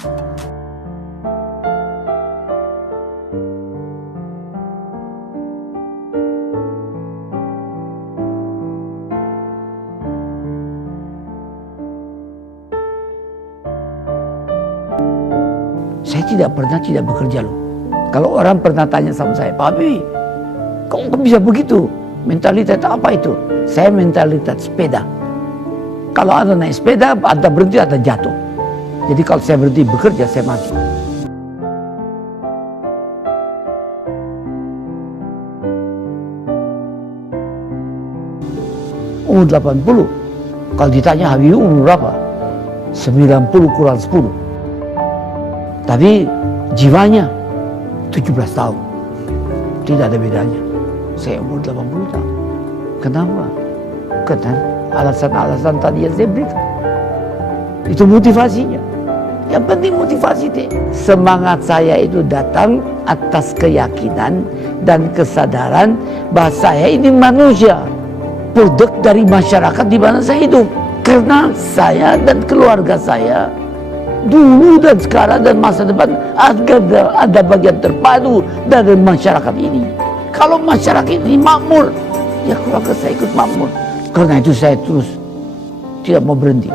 Saya tidak pernah tidak bekerja loh. Kalau orang pernah tanya sama saya, Pak Habibie, kok bisa begitu? Mentalitas apa itu? Saya mentalitas sepeda. Kalau Anda naik sepeda, Anda berhenti, Anda jatuh. Jadi kalau saya berhenti bekerja, saya mati. Umur 80. Kalau ditanya Habibie umur berapa? 90 kurang 10. Tapi jiwanya 17 tahun. Tidak ada bedanya. Saya umur 80 tahun. Kenapa? Karena alasan-alasan tadi yang saya berikan. Itu motivasinya. Yang penting motivasi deh. Semangat saya itu datang atas keyakinan dan kesadaran bahwa saya ini manusia, produk dari masyarakat di mana saya hidup. Karena saya dan keluarga saya dulu dan sekarang dan masa depan ada bagian terpadu dari masyarakat ini. Kalau masyarakat ini makmur, ya keluarga saya ikut makmur. Karena itu saya terus tidak mau berhenti.